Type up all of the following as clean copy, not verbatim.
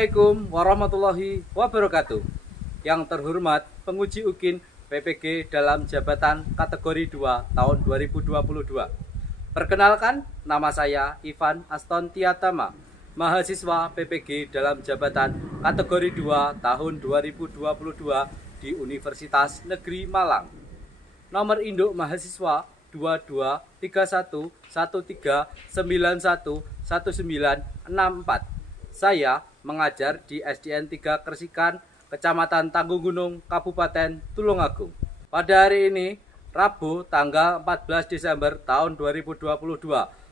Assalamualaikum warahmatullahi wabarakatuh. Yang terhormat penguji UKIN PPG dalam jabatan kategori 2 tahun 2022. Perkenalkan, nama saya Ivan Aston Tiatama, mahasiswa PPG dalam jabatan kategori 2 tahun 2022 di Universitas Negeri Malang. Nomor induk mahasiswa 223113911964. Saya mengajar di SDN 3 Kersikan, Kecamatan Tanggung Gunung, Kabupaten Tulungagung. Pada hari ini, Rabu tanggal 14 Desember tahun 2022,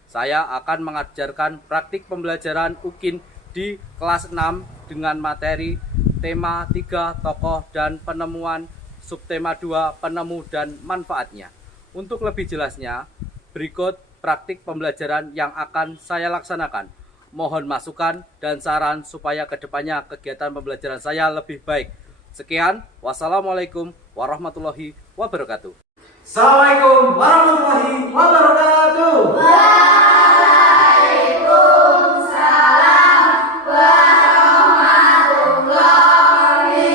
saya akan mengajarkan praktik pembelajaran UKIN di kelas 6 dengan materi tema 3 tokoh dan penemuan, subtema 2 penemu dan manfaatnya. Untuk lebih jelasnya, berikut praktik pembelajaran yang akan saya laksanakan. Mohon masukan dan saran supaya kedepannya kegiatan pembelajaran saya lebih baik. Sekian, wassalamualaikum warahmatullahi wabarakatuh. Assalamualaikum warahmatullahi wabarakatuh. Waalaikumsalam warahmatullahi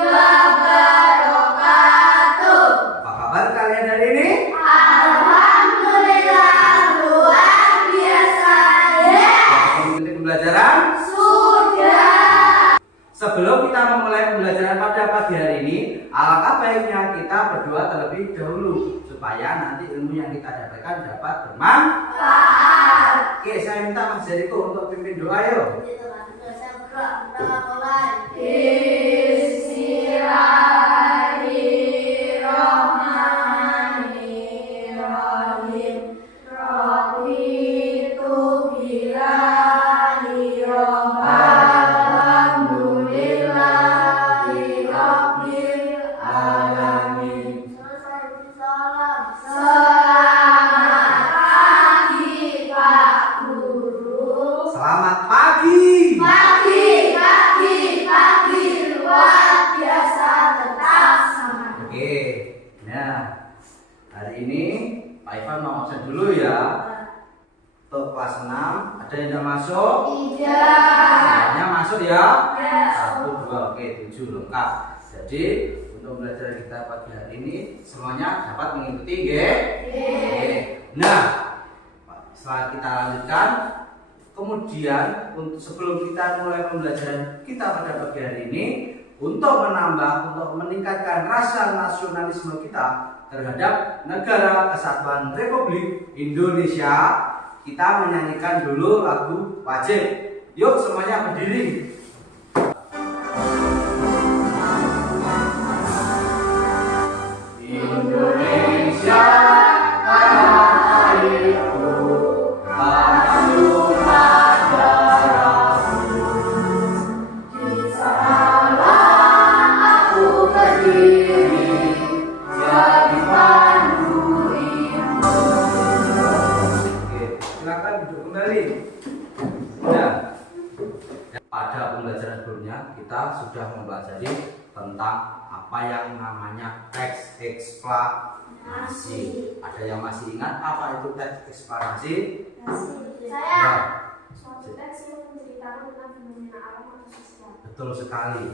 wabarakatuh. Apa kabar kalian hari ini? Alhamdulillah luar biasa ya. Mengikuti pembelajaran? Sudah. Sebelum kita memulai pembelajaran pada pagi hari ini, alangkah baiknya kita berdoa terlebih dahulu supaya nanti ilmu yang kita dapatkan dapat bermanfaat. Oke, saya minta Mas Jericho untuk pimpin doa yuk. Bismillahirrahmanirrahim. Raditu billahi rabban. Alhamdulillahi rabbil alamin. Selamat pagi Pak Guru. Selamat pagi. Pagi luar biasa, tetap semangat. Oke, nah hari ini Pak Ivan mau absen dulu ya. Untuk kelas 6 ada yang tidak masuk? Tidak. Semuanya masuk ya? Ya. 1, 2, oke 7 lengkap. Jadi untuk belajar kita pagi hari ini semuanya dapat mengikuti Oke. Nah, setelah kita lanjutkan, kemudian sebelum kita mulai pembelajaran kita pada pagi hari ini, untuk meningkatkan rasa nasionalisme kita terhadap Negara Kesatuan Republik Indonesia, kita menyanyikan dulu lagu wajib. Yuk semuanya berdiri. Indonesia tanah airku, tanah tumpah darahku. Di sanalah aku berdiri, jadi pandu ibu. Oke, silakan duduk kembali. Nah, pada pembelajaran sebelumnya kita sudah mempelajari tentang apa yang namanya teks eksplanasi. Ada yang masih ingat apa itu teks eksplanasi? Saya suatu teks yang menceritakan tentang fenomena alam atau sosial. Betul sekali.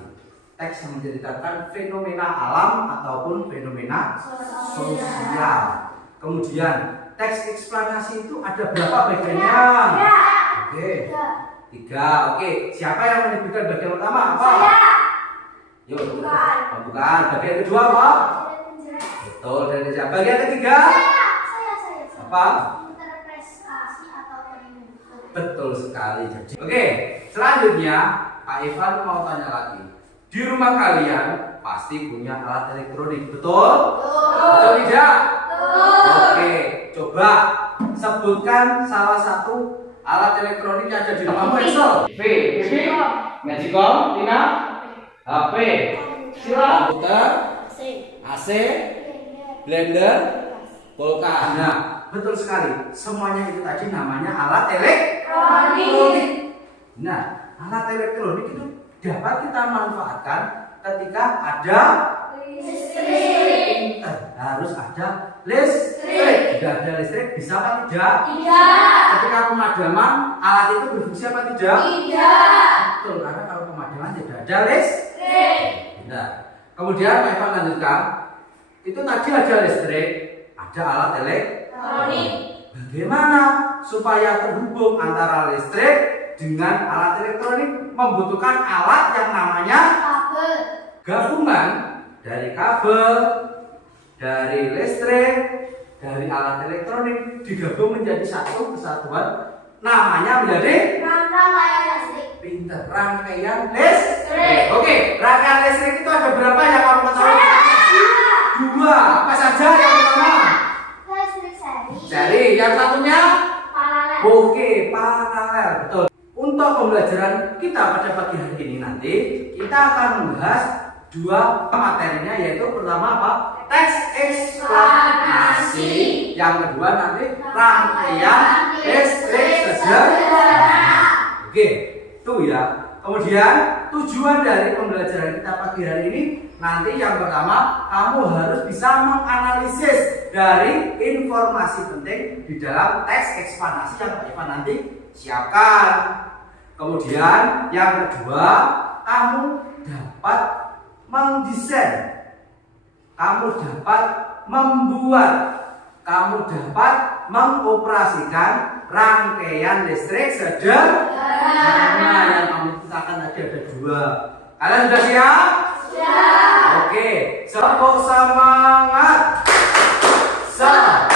Teks yang menceritakan fenomena alam ataupun fenomena sosial. Kemudian teks eksplanasi itu ada berapa bagiannya? Oke. 3. Oke. Siapa yang menyebutkan bagian pertama apa? Yuk, pembukaan. Bagian kedua apa? Betul. Dan siapa? Bagian ketiga? Saya. Apa? Interpretasi atau penelitian. Betul sekali. Jadi, oke. Selanjutnya, Pak Ivan mau tanya lagi. Di rumah kalian pasti punya alat elektronik, betul? Betul tidak? Oke. Coba sebutkan salah satu alat elektronik yang ada di rumahmu. Excel. TV, Magicom, Tina, HP, komputer, AC, blender, kulkas. Nah, betul sekali. Semuanya itu tadi namanya alat elektronik. Nah, alat elektronik itu dapat kita manfaatkan ketika ada meter harus ada listrik. Tidak ada listrik bisa apa tidak? Tidak. Ketika pemadaman alat itu berfungsi apa tidak? Tidak. Betul, karena kalau pemadaman tidak ada listrik. Tidak. Kemudian Pak Ivan lanjutkan. Itu tadi ada listrik, ada alat Elektronik. Bagaimana supaya terhubung antara listrik dengan alat elektronik? Membutuhkan alat yang namanya Kabel. gabungan dari kabel, dari listrik, dari alat elektronik digabung menjadi satu kesatuan, namanya menjadi Rangkaian listrik. pinter, rangkaian listrik. Listrik. Oke, rangkaian listrik itu ada berapa yang kamu ketahui? Dua. Apa saja yang pertama? Listrik seri. Seri. Yang satunya? Paralel. Oke, paralel. Betul. Untuk pembelajaran kita pada pagi hari ini nanti kita akan membahas dua materinya, yaitu pertama apa? Teks eksplanasi. Yang kedua nanti rangkaian listrik sederhana. Oke, itu ya. Kemudian tujuan dari pembelajaran kita pagi hari ini nanti yang pertama kamu harus bisa menganalisis dari informasi penting di dalam teks eksplanasi yang Pak Ivan nanti siapkan. Kemudian yang kedua, kamu dapat mendesain, kamu dapat membuat, kamu dapat mengoperasikan rangkaian listrik sederhana yang kamu ciptakan tadi ada dua. Kalian sudah siap? Siap. Oke, tepuk semangat. Semangat.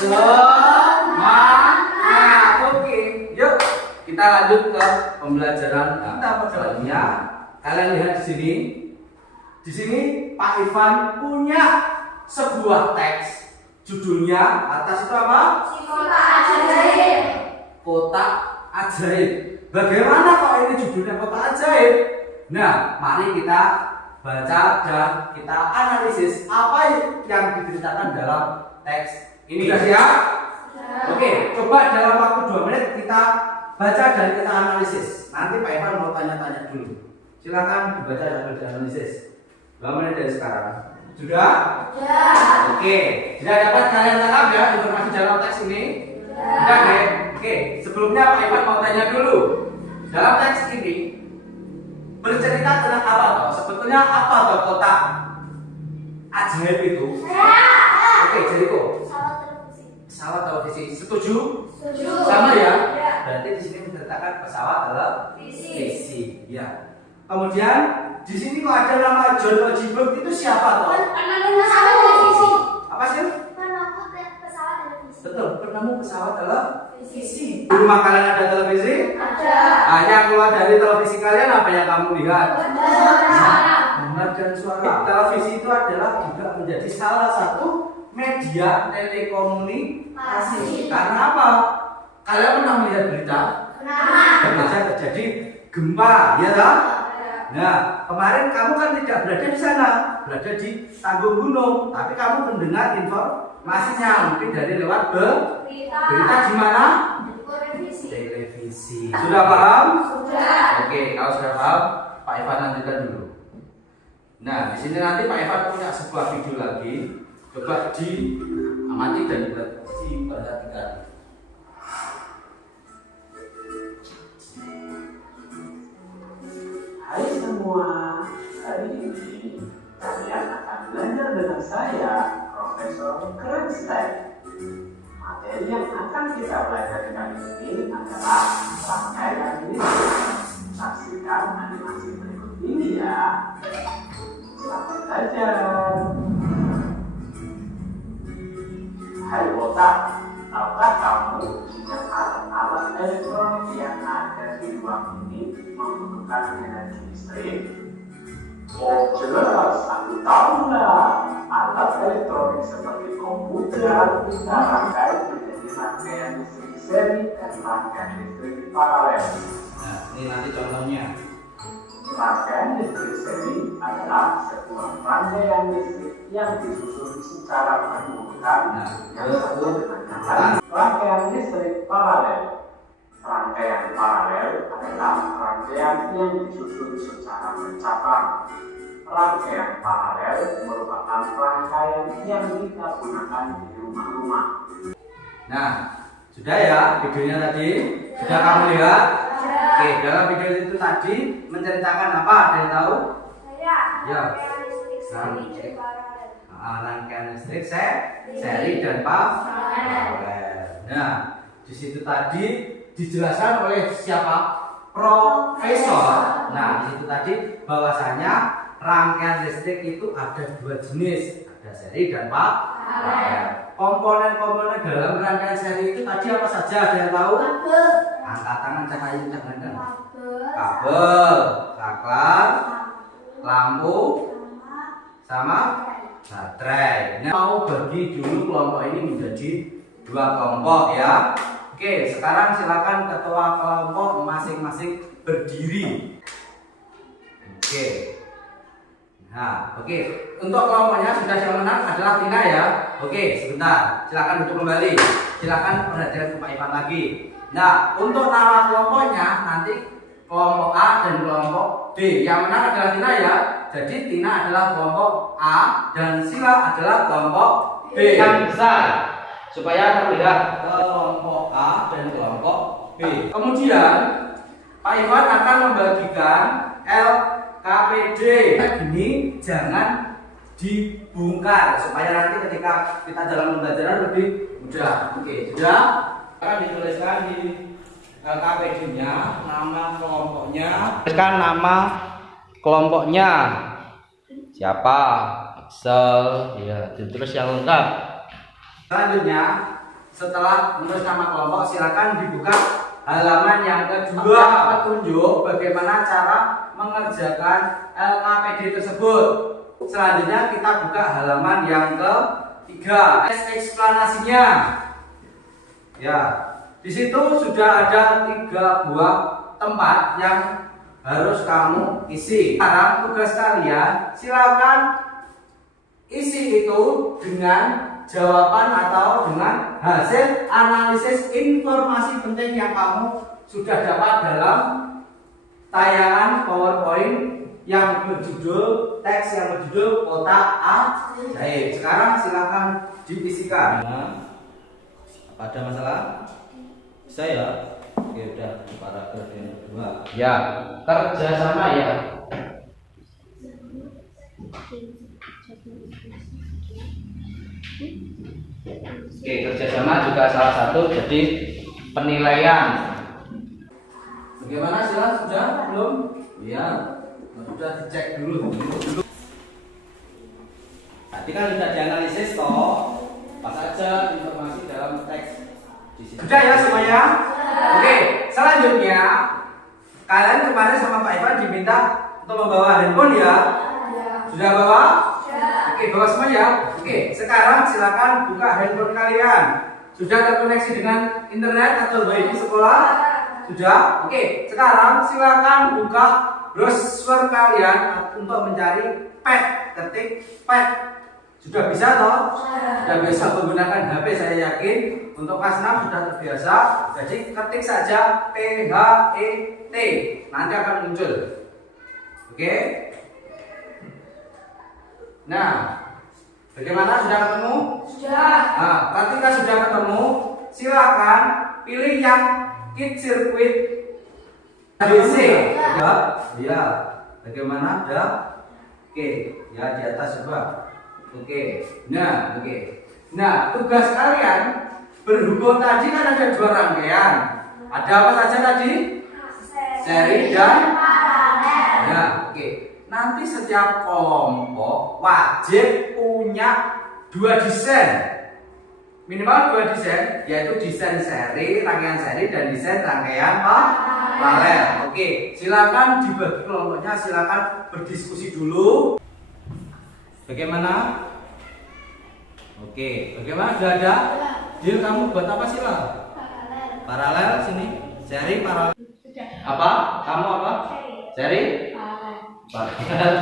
Semangat. Oke, yuk kita lanjut ke pembelajaran kita selanjutnya. Kalian lihat di sini. Di sini Pak Ivan punya sebuah teks. Judulnya atas itu apa? Kotak ajaib. Kotak ajaib. Bagaimana kok ini judulnya kotak ajaib? Nah, mari kita baca dan kita analisis apa yang diceritakan dalam teks ini. Sudah siap? Oke, coba dalam waktu 2 menit kita baca dan kita analisis. Nanti Pak Ivan mau tanya-tanya dulu. Silakan dibaca dan dianalisis. 2 menit dari sekarang. Sudah? Sudah. Oke, sudah dapat kalian tangkap ya informasi dalam teks ini? Sudah, deh. Oke, sebelumnya Pak Ivan mau tanya dulu. Dalam teks ini bercerita tentang apa toh? Sebetulnya apa toh kotak ajaib itu? Oke, jadi kok Pesawat televisi. pesawat televisi. Setuju? Setuju. Sama ya? Ya. Berarti di sini menceritakan pesawat Televisi. televisi. Ya. Kemudian di sini kok ada nama John Ojibok, itu siapa toh? Pesawat televisi. Apa sih? Penemu pesawat televisi. Betul, penemu pesawat televisi. Televisi. Di rumah kalian ada televisi? Ada. Nah, yang keluar dari televisi kalian apa yang kamu lihat? Suara. Benar dan suara. Televisi itu adalah juga menjadi salah satu media telekomunikasi. Karena apa? Kalian pernah melihat berita? Pernah. Bisa terjadi gempa, ya tak? Nah, kemarin kamu kan tidak berada di sana, berada di tanggung gunung, tapi kamu mendengar informasinya mungkin dari lewat berita di mana? Televisi. Televisi. Sudah paham? Sudah. Oke, kalau sudah paham, Pak Ivan lanjutkan dulu. Nah, di sini nanti Pak Ivan punya sebuah video lagi. Coba diamati dan diperhatikan. Hai semua, hari ini kalian akan belajar dengan saya, Profesor Krenstein. Materi yang akan kita pelajari kali ini adalah rangkaian listrik. Saksikan animasi berikut ini ya. Selamat belajar. Hai otak, tahukah kamu jika alat-alat elektronik yang ada di ruang ini membutuhkan energi listrik? Oh jelas, aku tahu lah. Alat elektronik seperti komputer bisa rangkai menjadi rangkaian listrik seri dan rangkaian listrik paralel. Nah, ini nanti contohnya. Rangkaian listrik seri adalah sebuah rangkaian listrik yang disusun secara berurutan yang satu dengan yang lain. Rangkaian listrik paralel. Rangkaian paralel adalah rangkaian yang disusun secara bercabang. Rangkaian paralel merupakan rangkaian yang kita gunakan di rumah-rumah. Nah, sudah ya videonya tadi? Sudah kamu lihat? Oke, dalam video itu tadi menceritakan apa? Ada yang tahu? Saya. Ya. Rangkaian listrik seri dan paralel. Rangkaian listrik seri dan paralel. Nah, di situ tadi dijelaskan oleh siapa? Profesor. Nah, di situ tadi bahwasanya rangkaian listrik itu ada dua jenis, ada seri dan paralel. Komponen-komponen dalam rangkaian seri itu tadi apa saja? Ada yang tahu? Angkat tangan, cahaya jangan. Kabel, saklar, lampu, sama baterai. Nah, mau bagi dulu kelompok ini menjadi dua kelompok ya. Oke, sekarang silakan ketua kelompok masing-masing berdiri. Oke. Nah, oke. Untuk kelompoknya sudah yang menang adalah Tina ya. Oke, sebentar. Silakan duduk kembali. Silakan perhatikan ke Pak Ivan lagi. Nah, untuk nama kelompoknya nanti kelompok A dan kelompok B. Yang menang adalah Tina ya. Jadi Tina adalah kelompok A dan Sila adalah kelompok B. Yang besar supaya terlihat kelompok A dan kelompok B. Kemudian Pak Iwan akan membagikan LKPD. Ini jangan dibongkar supaya nanti ketika kita dalam pembelajaran lebih mudah. Oke, sudah akan dituliskan di LKPD-nya nama kelompoknya. Tuliskan nama kelompoknya. Siapa? Excel, ya, ditulis yang lengkap. Selanjutnya, setelah menulis nama kelompok, silakan dibuka halaman yang kedua, petunjuk bagaimana cara mengerjakan LKPD tersebut. Selanjutnya kita buka halaman yang ketiga, eksplanasinya. Ya, di situ sudah ada 3 buah tempat yang harus kamu isi. Sekarang tugas kalian, silakan isi itu dengan jawaban atau dengan hasil analisis informasi penting yang kamu sudah dapat dalam tayangan PowerPoint yang berjudul teks yang berjudul kotak A. Baik, sekarang silakan diisikan. Nah, apa ada masalah? Bisa ya? Oke, udah paragraf yang kedua. Ya, kerjasama ya. Oke, kerjasama juga salah satu jadi penilaian. Bagaimana Sila? Sudah belum? Ya, sudah dicek dulu. Tadi kan sudah dianalisis toh, pas aja informasi dalam teks di sini. Sudah ya semuanya? Oke, selanjutnya kalian kemarin sama Pak Ivan diminta untuk membawa handphone ya? Sudah bawa? Oke, bawa semua ya. Oke, sekarang silakan buka handphone kalian. Sudah terkoneksi dengan internet atau wifi sekolah? Sudah? Oke, sekarang silakan buka browser kalian untuk mencari pet. Ketik pet. Sudah bisa toh? Sudah bisa menggunakan HP, saya yakin. Untuk kelas 6 sudah terbiasa. Jadi ketik saja PHET. Nanti akan muncul. Oke? Nah, bagaimana, sudah ketemu? Sudah. Nah, ketika sudah ketemu, silakan pilih yang Kit Circuit DC. Ya. Bagaimana? Ada? Oke, ya di atas coba. Oke. Nah, oke. Nah, tugas kalian berhubung tadi kan ada 2 rangkaian. Ada apa saja tadi? Seri dan paralel. Ya, oke. Nanti setiap kelompok wajib punya 2 desain. Minimal 2 desain, yaitu desain seri, rangkaian seri, dan desain rangkaian paralel. Oke, silakan dibagi kelompoknya, silakan berdiskusi dulu. Bagaimana? Oke, bagaimana? Sudah ada? Deal, kamu buat apa Sila? Paralel sini. Seri paralel. Apa? Kamu apa? Seri? Paralel.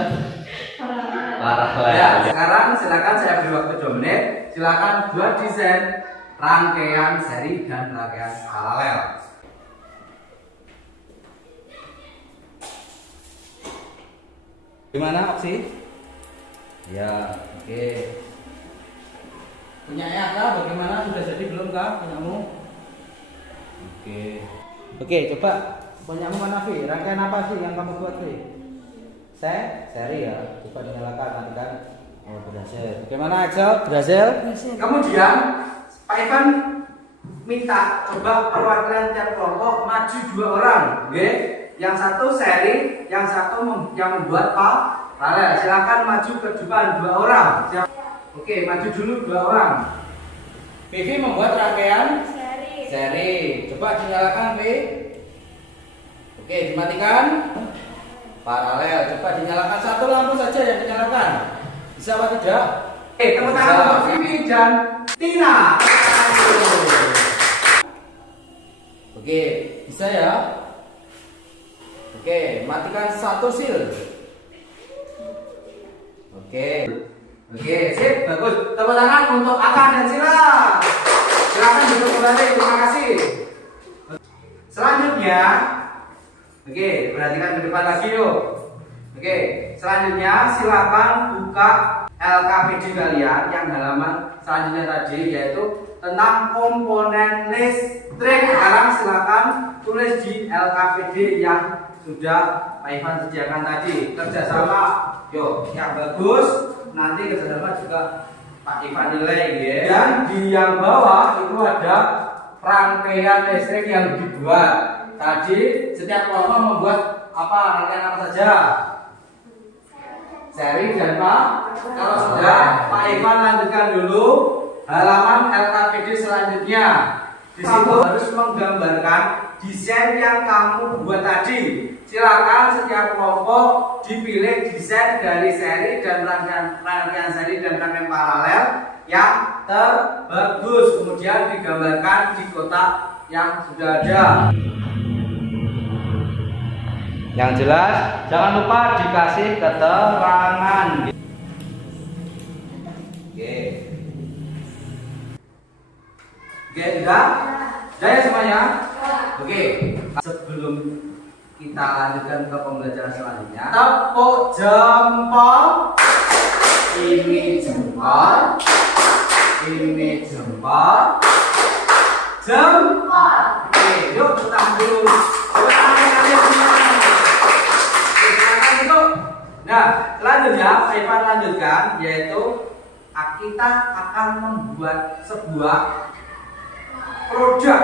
Ya, sekarang silakan saya beri waktu 2 menit. Silakan buat desain rangkaian seri dan rangkaian paralel. Gimana Oksi? Ya, oke. Punyanya Kak, bagaimana? Sudah jadi belum Kak punyamu? Oke, coba punyamu mana Vi? Rangkaian apa sih yang kamu buat Vi? Seri ya. Coba dinyalakan nanti kan. Oh, berhasil. Bagaimana Axel? Berhasil? Kemudian Pak Ivan minta coba perwakilan tiap kelompok maju 2 orang, oke? Yang satu seri, yang satu yang membuat paralel. Silakan maju ke depan 2 orang. Oke, maju dulu 2 orang. Vivi membuat rangkaian seri. Coba dinyalakan V. Oke, dimatikan. Paralel. Coba dinyalakan satu lampu saja yang dinyalakan. Bisa apa tidak? Tepuk tangan untuk Vivi dan Tina. Oke, bisa ya? Oke, matikan satu sil. Oke, sip, bagus. Tepuk tangan untuk Akan dan Sila. Silakan duduk kembali. Terima kasih. Selanjutnya, oke, perhatikan ke depan lagi yuk. Oke, selanjutnya silakan buka LKPD kalian yang halaman selanjutnya tadi, yaitu tentang komponen listrik. Sekarang silakan tulis di LKPD yang sudah Pak Ivan sediakan tadi. Kerjasama, yuk, yang bagus. Nanti kerjasama juga Pak Ivan nilai, ya. Dan di yang bawah itu ada rangkaian listrik yang dibuat. Tadi setiap kelompok membuat apa? Rangkaian apa saja? Seri dan Pak. Kalau sudah, Pak Ivan lanjutkan dulu halaman LKPD selanjutnya. Di situ harus menggambarkan desain yang kamu buat tadi. Silakan setiap kelompok dipilih desain dari seri dan rangkaian seri dan rangkaian paralel yang terbagus, kemudian digambarkan di kotak yang sudah ada. Yang jelas, jangan lupa dikasih keterangan. Oke, sudah? Sudah ya semuanya? Oke, sebelum kita lanjutkan ke pembelajaran selanjutnya, tepuk jempol. Ini jempol. Ini jempol. Jempol. Oke, yuk kita dulu. Nah, selanjutnya Pak Ivan lanjutkan, yaitu kita akan membuat sebuah produk,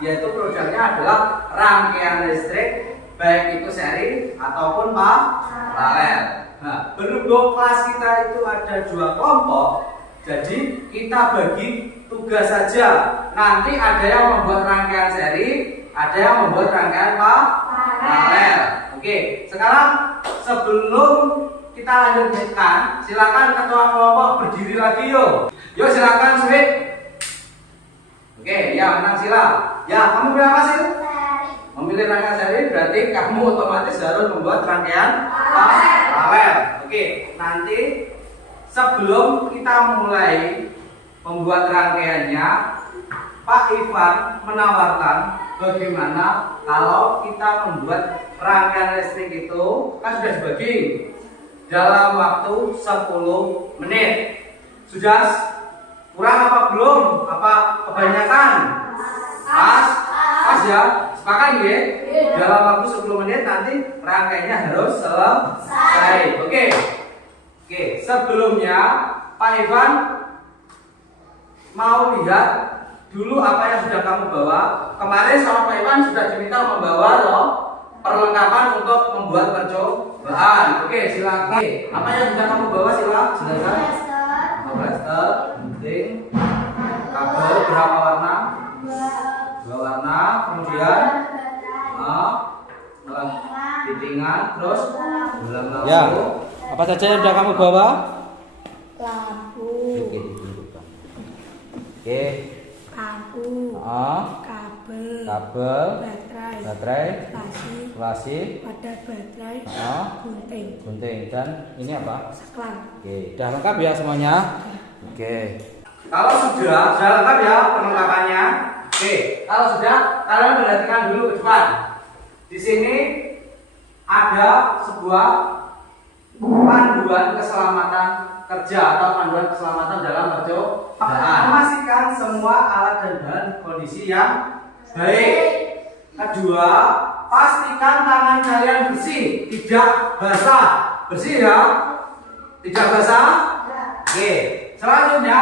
yaitu produknya adalah rangkaian listrik, baik itu seri ataupun paralel. Nah, berhubung kelas kita itu ada 2 kelompok, jadi kita bagi tugas saja. Nanti ada yang membuat rangkaian seri, ada yang membuat rangkaian paralel. Oke, sekarang sebelum kita lanjutkan, silakan ketua kelompok berdiri lagi yuk. Yuk silakan Sweet. Oke, ya menang Sila. Ya, kamu pilih apa sih? Memilih rangkaian seri berarti kamu otomatis harus membuat rangkaian paralel. Oke, nanti sebelum kita mulai membuat rangkaiannya, Pak Ivan menawarkan bagaimana kalau kita membuat rangkaian listrik itu kan sudah dibagi dalam waktu 10 menit. Sudah kurang apa belum? Apa kebanyakan? Pas ya? Sepakat ya? Dalam waktu 10 menit nanti rangkaiannya harus selesai. Oke, sebelumnya Pak Ivan mau lihat dulu apa yang sudah kamu bawa. Kemarin sama Pak Ivan sudah diminta membawa perlengkapan untuk membuat percobaan. Oke, silakan. Apa yang sudah kamu bawa silakan. Blaster, gunting, kabel berapa warna? 2 warna. Kemudian titingan, terus dalam lampu. Ya, apa saja yang sudah kamu bawa? Lampu, Oke, lampu, kabel, baterai, flasi, wadah baterai, gunting, dan ini apa? saklar. Oke, udah lengkap ya semuanya? Oke. Kalau sudah lengkap ya perlengkapannya. Oke, kalau sudah kalian perhatikan dulu ke depan. Di sini ada sebuah panduan keselamatan kerja atau panduan keselamatan dalam percobaan. Memastikan semua alat dan bahan kondisi yang baik. Kedua, pastikan tangan kalian bersih, tidak basah. Bersih ya? Tidak basah? Oke. Selanjutnya,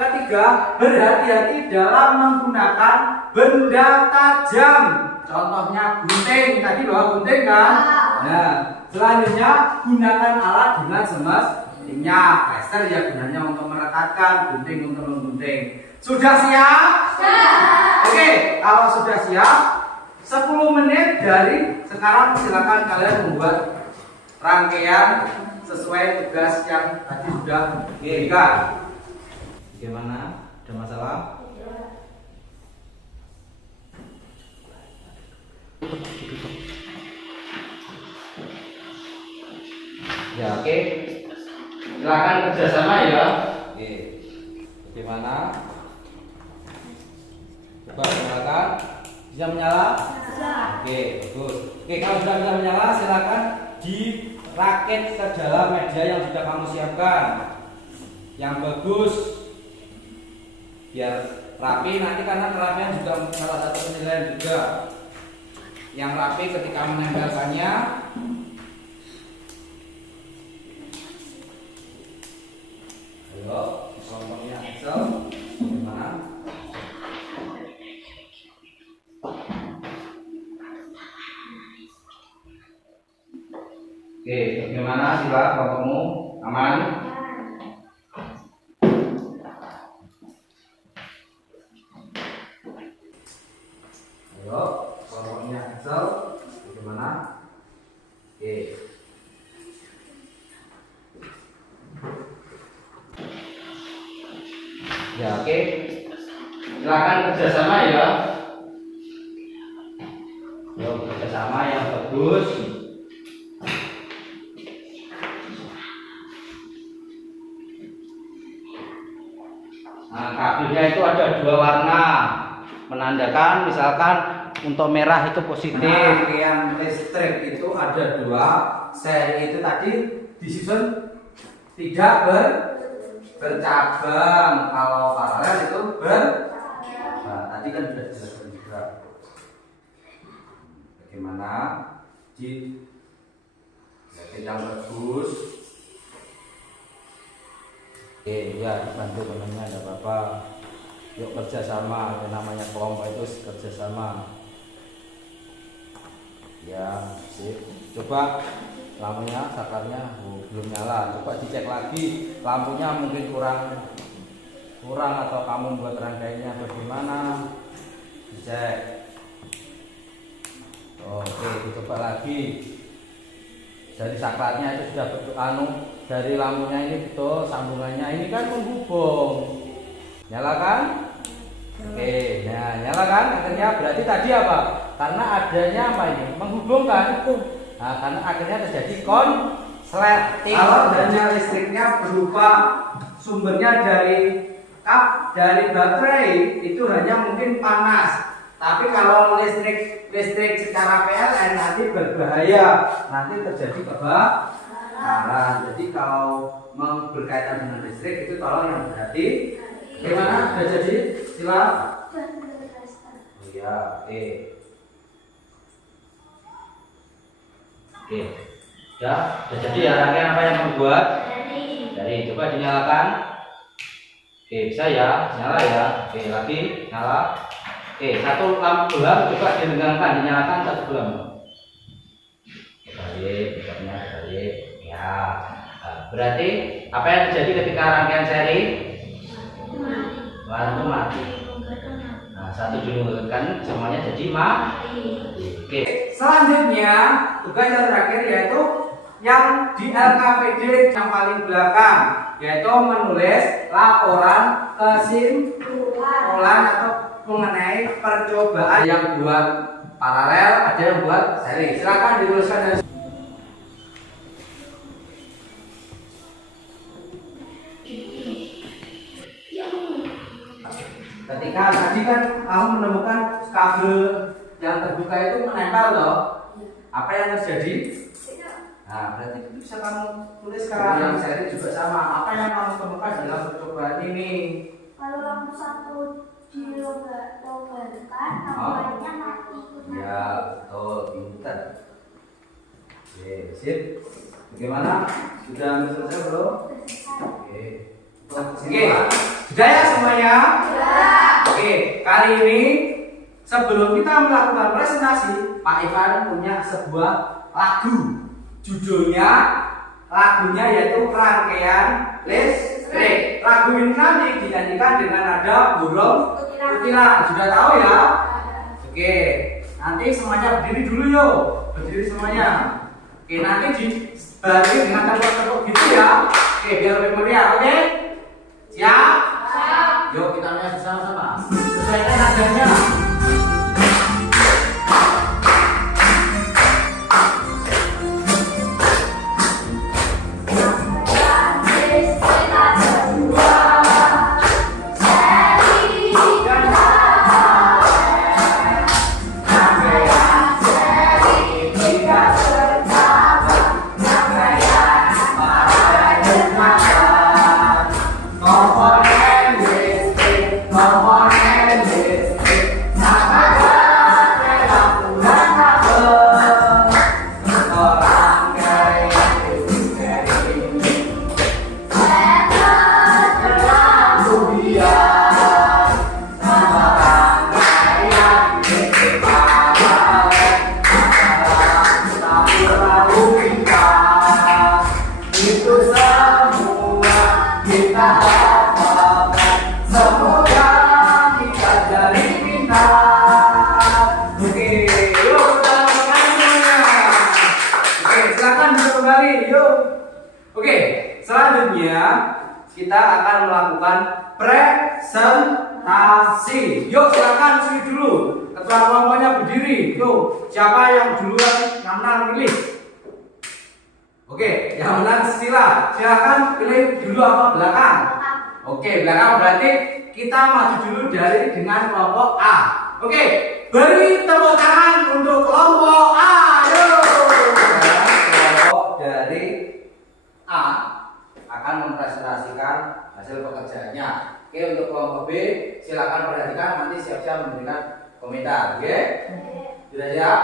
ketiga, berhati-hati dalam menggunakan benda tajam. Contohnya gunting, tadi bawa gunting kan? Nah, selanjutnya gunakan alat dengan semestinya. Plester ya gunanya untuk merekatkan, gunting untuk menggunting. Sudah siap? Oke, kalau sudah siap, 10 menit dari sekarang silakan kalian membuat rangkaian sesuai tugas yang tadi sudah diberikan. Bagaimana? Ada masalah? Ya, oke. Silakan kerjasama ya. Oke. Bagaimana? Coba nyalakan. Bisa menyala? Bisa. Oke, bagus. Oke, kalau sudah bisa menyala, silakan dirakit ke dalam media yang sudah kamu siapkan. Yang bagus. Biar rapi, nanti karena kerapian juga salah satu penilaian juga. Yang rapi ketika menempelkannya. Ayo, kelompoknya Excel. Bagaimana? Oke, bagaimana sila kelompokmu? Aman? Ayo, kelompoknya Excel. Bagaimana? Oke. Ya, oke. Silakan kerjasama ya. Yuk, kerjasama yang bagus. Nah, kabelnya itu ada 2 warna, menandakan misalkan untuk merah itu positif. Rangkaian listrik itu ada 2 seri itu tadi disusun tidak bercabang. Kalau paralel itu nah, tadi kan sudah dijelaskan juga. Bagaimana di yang bagus. Oke, ya bantu temannya, ada apa-apa. Yuk kerjasama, yang namanya kelompok itu kerjasama. Ya, sip. Coba lampunya, sakarnya belum nyala. Coba dicek lagi, lampunya mungkin kurang atau kamu buat rangkaiannya bagaimana? Dicek. Oke, dicoba lagi. Dari saklarnya itu sudah dari lampunya ini betul, sambungannya ini kan menghubung. Nyala kan? Oke, nah nyala kan? Akhirnya berarti tadi apa? Karena adanya apa ini? Menghubungkan. Nah, karena akhirnya terjadi konsleting. Kalau adanya listriknya berupa sumbernya dari baterai, itu hanya mungkin panas. Tapi kalau listrik secara PLN nanti berbahaya, nanti terjadi kebakaran. Jadi kalau berkaitan dengan listrik itu tolong yang berhati. Gimana? Sudah jadi? Sila. Oh iya, oke. Oke. Sudah jadi ya rangkaian apa yang membuat? Dari coba dinyalakan. Oke, bisa ya? Nyala ya. Oke, lagi nyala. Oke, satu lampu bola coba dinyalakan, satu bola. Balik, balik. Ya. Berarti apa yang terjadi ketika rangkaian seri? Lampu mati. Nah, satu diluruskan semuanya jadi mati. Oke. Selanjutnya tugas yang terakhir yaitu yang di LKPD yang paling belakang, yaitu menulis laporan kesimpulan atau mengenai percobaan. Yang buat paralel, ada yang buat seri. Silakan dituliskan. Ketika tadi kan kamu menemukan kabel yang terbuka itu menempel loh, apa yang terjadi? Nah, berarti itu bisa kamu tuliskan. Yang seri juga sama. Apa yang kamu temukan dalam percobaan ini? Kalau lampu satu dilonggarkan, lampu lainnya mati. Ya, betul, pinter. Oke, sip. Bagaimana? Sudah selesai belum? Oke. Oke, sudah ya semuanya? Oke, kali ini sebelum kita melakukan presentasi, Pak Ivan punya sebuah lagu. Judulnya, lagunya yaitu Rangkaian Listrik. Lagu ini nanti dinyanyikan dengan nada burung kutilang. Sudah tahu ya? Oke, nanti semuanya berdiri dulu yuk. Berdiri semuanya. Oke, nanti dibagi dengan tepuk-tepuk gitu ya. Oke, biar lebih meriah. Oke? Siap? Yuk kita lihat bersama-sama. Sesuaikan nadanya. Oke, selanjutnya kita akan melakukan presentasi. Yuk silakan sini dulu. Ketua kelompoknya berdiri. Yuk, siapa yang duluan yang menang pilih? Oke, yang menang sila. Silakan pilih dulu apa belakang? Oke, belakang berarti kita maju dulu dari dengan kelompok A. Oke, beri tepuk tangan untuk kelompok A. Yuk. Kelompok dari A akan mempresentasikan hasil pekerjaannya. Oke, untuk kelompok B silakan perhatikan, nanti siap-siap memberikan komentar. Oke? Sudah siap?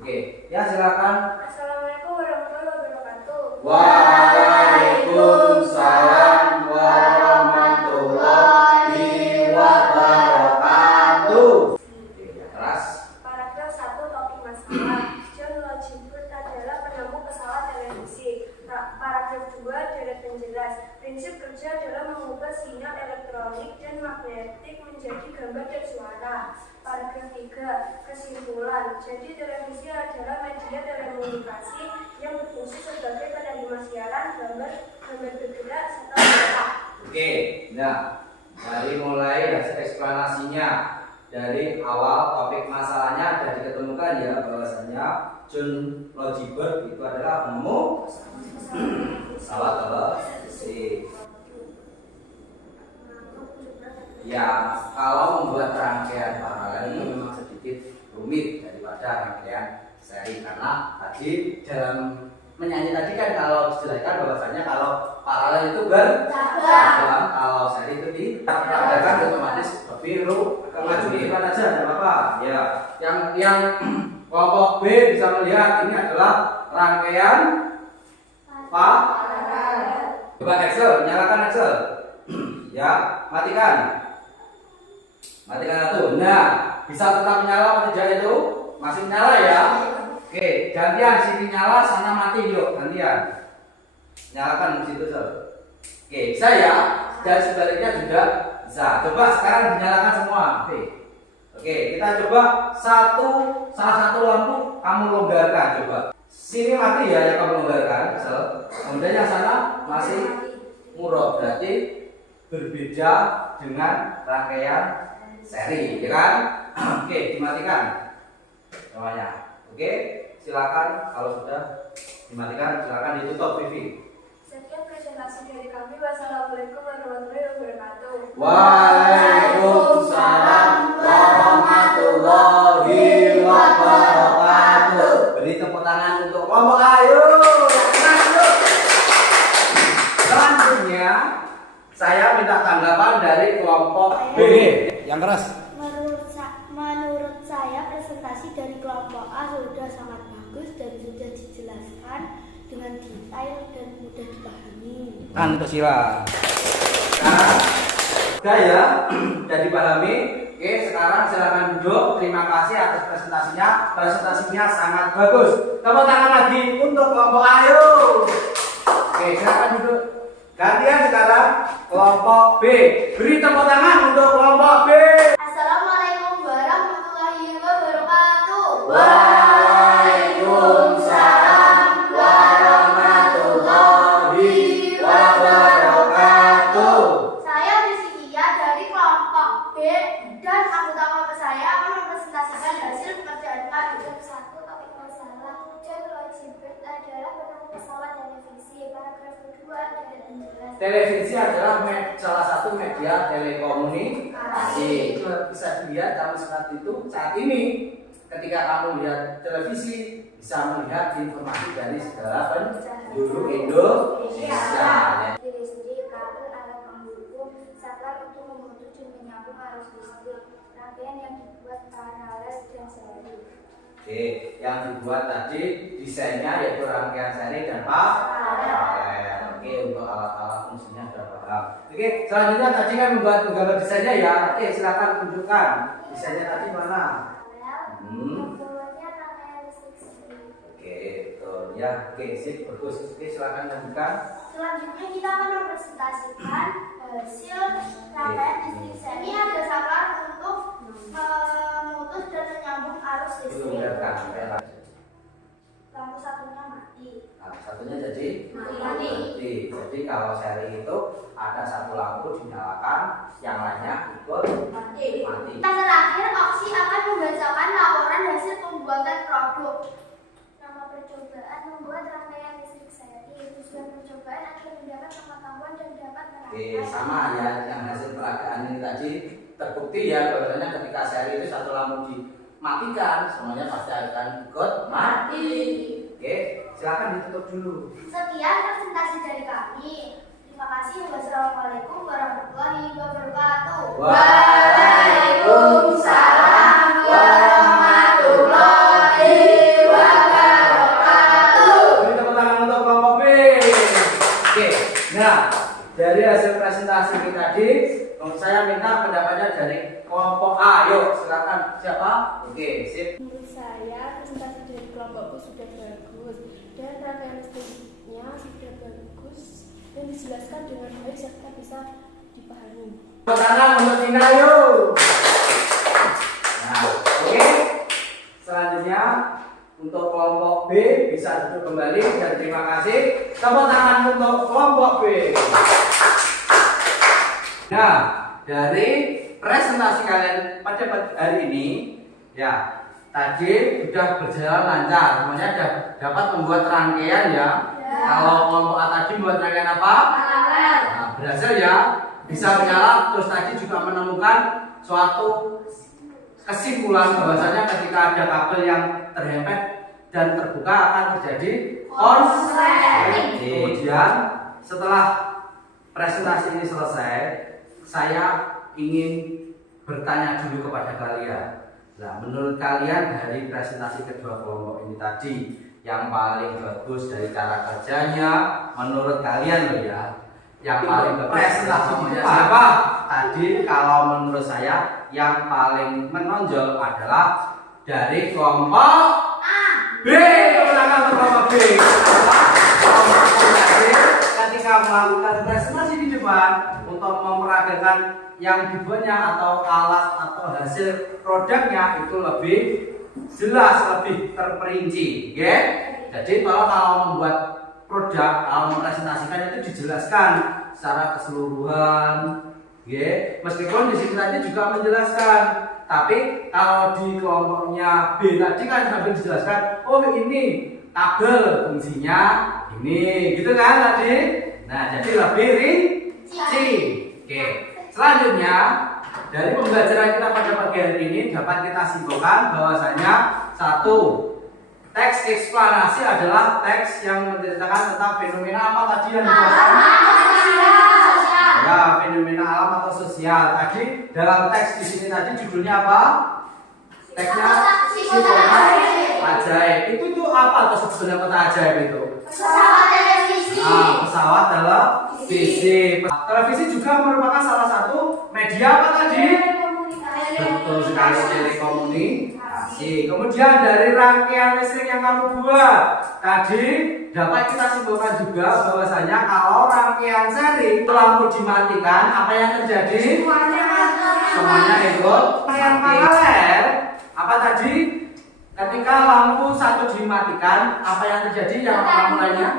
Oke, ya silakan. Assalamualaikum warahmatullahi wabarakatuh. Waalaikumsalam warahmatullahi wabarakatuh. Oke, keras. Paragraf 1 topik masalah. John Logie adalah penemu pesawat televisi. Paragraf 2 deret penjelas. Prinsip kerja adalah mengubah sinyal elektronik dan magnetik menjadi gambar dan suara. Paragraf 3 kesimpulan. Jadi televisi adalah media telekomunikasi yang berfungsi sebagai penerima siaran, gambar bergerak serta suara. Oke, nah dari mulai hasil eksplanasinya dari awal topik masalahnya sudah diketemukan ya bahwasanya John Logie itu adalah penemu pesawat televisi. Ya, kalau membuat rangkaian paralel itu memang sedikit rumit daripada rangkaian seri karena tadi dalam menyanyi tadi kan kalau dijelaskan bahwasanya kalau paralel itu bercabang, kalau seri itu ditabrakkan otomatis lebih kemajuan aja ada apa? Ya, yang kelompok B bisa melihat ini adalah rangkaian paralel. Coba Excel, nyalakan Excel. Ya, matikan. Matikan satu. Nah, bisa tetap menyala atau tidak itu? Masih menyala ya? Oke, gantian sini nyala, sana mati yuk, gantian. Nyalakan di situ, Sob. Oke, bisa ya? Dan sebaliknya juga bisa. Coba sekarang dinyalakan semua. Oke, kita coba salah satu lampu kamu longgarkan coba. Sini mati ya yang kamu longgarkan, Sob. Kemudian yang sana masih murah, berarti berbeda dengan rangkaian seri, ya kan? Oke, dimatikan semuanya. Oke, silakan kalau sudah dimatikan silakan ditutup TV. Sekian presentasi dari kami. Wassalamualaikum warahmatullahi wabarakatuh. Waalaikumsalam warahmatullahi wabarakatuh. Beri tepuk tangan untuk kelompok ayo. Saya minta tanggapan dari kelompok B. Yang keras. Menurut saya presentasi dari kelompok A sudah sangat bagus dan sudah dijelaskan dengan detail dan mudah dipahami. Antusila. Nah, udah ya, udah dipahami. Oke, sekarang silakan duduk. Terima kasih atas presentasinya. Presentasinya sangat bagus. Tepuk tangan lagi untuk kelompok A. Ayo. Oke, silakan duduk. Gantian sekarang kelompok B. Beri tepuk tangan untuk kelompok B. Assalamualaikum warahmatullahi wabarakatuh. Waalaikumsalam warahmatullahi wabarakatuh. Saya Rizkia dari kelompok B dan anggota kelompok saya akan mempresentasikan hasil pekerjaan kami. Satu topik masalah John Lloyd Jibril adalah penemu pesawat televisi. Paragraf kedua ada penjelasan. Televisi adalah salah satu media telekomunikasi. Bisa dilihat dalam saat itu saat ini ketika kamu lihat televisi bisa melihat informasi dari segala penjuru Indonesia. Listrik, kabel, alat penghubung, saklar untuk memutus dan menyambung arus listrik. Rangkaian yang dibuat paralel dan seri. Oke, yang dibuat tadi desainnya yaitu rangkaian seri dan paralel. Oke, untuk alat-alat fungsinya sudah paham. Oke, selanjutnya tadi kan membuat gambar desainnya ya. Oke, silakan tunjukkan desainnya tadi mana. Membuatnya rangkaian listrik seri. Oke, betul ya. Oke, sip, bagus. Oke, silakan lanjutkan. Selanjutnya kita akan mempresentasikan hasil rangkaian listrik seri. Ini ada saklar untuk memutus dan menyambung arus Itu listrik. lihatkan. Lampu satunya mati. Nah, satunya jadi Mati. Jadi kalau seri itu ada satu lampu dinyalakan, yang lainnya ikut mati. Yang terakhir, Oksi akan membacakan laporan hasil pembuatan produk. Nama percobaan membuat rangkaian listrik seri. Tujuan percobaan agar mendapat pengetahuan dan dapat Oke, menerapkan. sama ya yang hasil peragaan ini tadi terbukti ya bahwasanya ketika seri itu satu lampu dimatikan, semuanya pasti akan ikut mati. Oke, silakan ditutup dulu. Sekian presentasi dari kami. Terima kasih. Wassalamualaikum warahmatullahi wabarakatuh. Waalaikumsalam warahmatullahi wabarakatuh. Beri tepuk tangan untuk kelompok B. Oke, nah dari hasil presentasi ini tadi, saya minta pendapatnya dari kelompok A. Yuk, silakan. Siapa? Oke, sip. Menurut saya presentasi dari kelompokku sudah bagus dan rangkaian listriknya sudah bagus dan dijelaskan dengan baik serta bisa dipahami. Tepuk tangan untuk Tina, yuk. Nah, oke. Selanjutnya untuk kelompok B bisa duduk kembali dan terima kasih. Tepuk tangan untuk kelompok B. Nah, dari presentasi kalian pada hari ini, ya tadi sudah berjalan lancar, semuanya dapat membuat rangkaian ya. Kalau kelompok A tadi membuat rangkaian apa? Nah, berhasil ya, bisa menyala. Terus tadi juga menemukan suatu kesimpulan bahwasanya ketika ada kabel yang terhempet dan terbuka akan terjadi konsleting. Kemudian setelah presentasi ini selesai, saya ingin bertanya dulu kepada kalian. Nah, menurut kalian dari presentasi kedua kelompok ini tadi yang paling bagus dari cara kerjanya, menurut kalian loh ya, yang paling bagus presentasinya siapa? Tadi kalau menurut saya yang paling menonjol adalah dari kelompok B. Kemenangan untuk kelompok B. Kelompok B ketika melakukan presentasi di depan untuk memperagakan yang dibuatnya atau alat atau hasil produknya itu lebih jelas, lebih terperinci, ya. Jadi kalau membuat produk, kalau mempresentasikan itu dijelaskan secara keseluruhan, ya. Meskipun di sini tadi juga menjelaskan, tapi kalau di kelompoknya B tadi kan sambil dijelaskan, oh ini kabel fungsinya ini, gitu kan tadi. Nah, jadi lebih rinci. Oke. Selanjutnya dari pembelajaran kita pada pagi hari ini dapat kita simpulkan bahwasanya satu, teks eksplanasi adalah teks yang menceritakan tentang fenomena apa tadi yang dijelaskan? Ya, fenomena alam atau sosial. Tadi dalam teks di sini tadi judulnya apa? Teksnya psikopat ajaib. Itu tuh apa tuh sebetulnya peta ajaib itu? Pesawat televisi. Pesawat televisi. Televisi juga merupakan salah satu media apa tadi? Betul sekali, telekomunikasi. Kemudian dari rangkaian listrik yang kamu buat tadi dapat kita simpulkan juga bahwasanya kalau rangkaian seri lampu dimatikan, apa yang terjadi? Semuanya ikut. Yang paralel apa tadi? Ketika lampu satu dimatikan, apa yang terjadi? Yang lampu lainnya?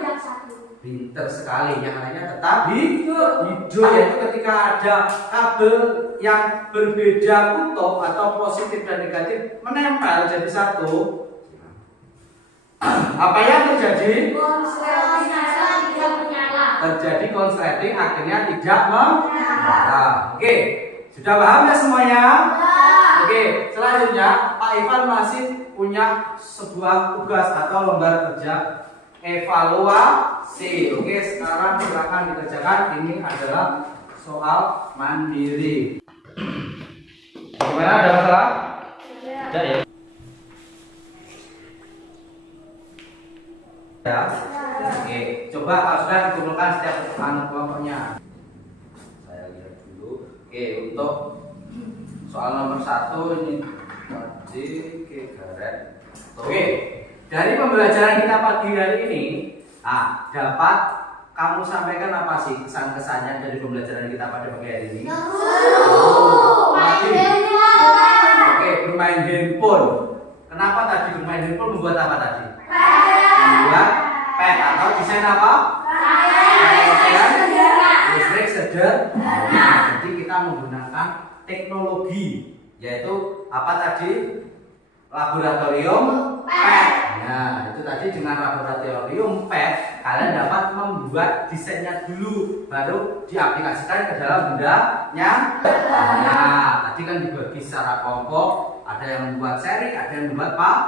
Pinter sekali, yang lainnya tetap hidup. Yaitu ketika ada kabel yang berbeda kutub atau positif dan negatif menempel jadi satu, apa yang terjadi? Terjadi konsleting, akhirnya tidak menyala. Oke, sudah paham ya semuanya? Oke, selanjutnya Pak Ivan masih punya sebuah tugas atau lembar kerja evaluasi. Oke, sekarang silakan dikerjakan. Ini adalah soal mandiri. Gimana, ada masalah? Ada ya? Ya. Oke, coba kalau sudah dikumpulkan setiap kelompoknya. Saya lihat dulu. Oke, untuk soal nomor 1 ini tadi garet. Oke. Dari pembelajaran kita pagi hari ini, dapat kamu sampaikan apa sih kesan-kesannya dari pembelajaran kita pada pagi hari ini? Oke, bermain handphone. Kenapa tadi bermain handphone membuat apa tadi? Membuat pet atau desain apa? Listrik sederhana. Jadi kita menggunakan teknologi, yaitu apa tadi? Laboratorium PET. Nah, itu tadi dengan laboratorium PET kalian dapat membuat desainnya dulu, baru diaplikasikan ke dalam bendanya. Nah, tadi kan dibagi secara kelompok, ada yang membuat seri, ada yang membuat PET.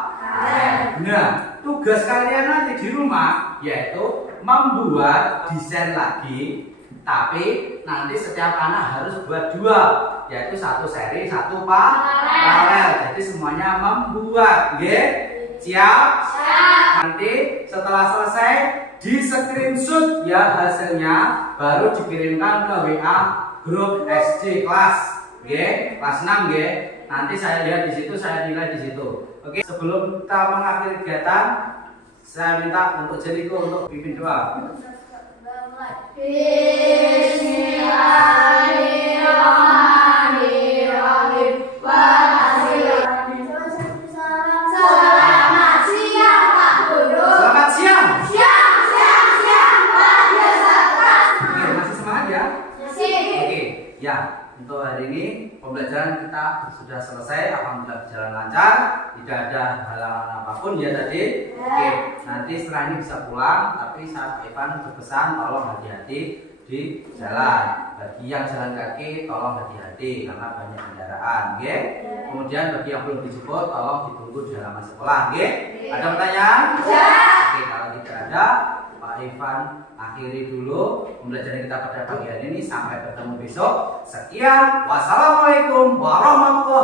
Nah, tugas kalian nanti di rumah yaitu membuat desain lagi, tapi nanti setiap anak harus buat 2, yaitu 1 seri, 1 paralel. Jadi semuanya membuat, siap? Nanti setelah selesai di screenshot ya hasilnya, baru dikirimkan ke WA grup SD kelas, kelas 6, Nanti saya lihat di situ, saya nilai di situ. Oke, sebelum kita mengakhiri kegiatan, saya minta untuk Jeriko untuk pimpin doa. Bismillahirrahmanirrahim. Selamat siang Pak Guru. Selamat siang. Siang Pak Yusuf. Oke, masih semangat ya? Masih. Oke, ya. Untuk hari ini pembelajaran kita sudah selesai, alhamdulillah berjalan lancar, tidak ada halangan apapun ya tadi. Oke, nanti setelah ini bisa pulang, tapi saya Ivan berpesan tolong hati-hati di jalan. Bagi yang jalan kaki tolong hati-hati karena banyak kendaraan, Kemudian bagi yang belum dijemput tolong ditunggu di halaman sekolah, Ada pertanyaan? Oke, kalau tidak ada, Pak Ivan akhiri dulu pembelajaran kita pada pagi hari ini. Sampai bertemu besok. Sekian, wassalamualaikum warahmatullahi wabarakatuh.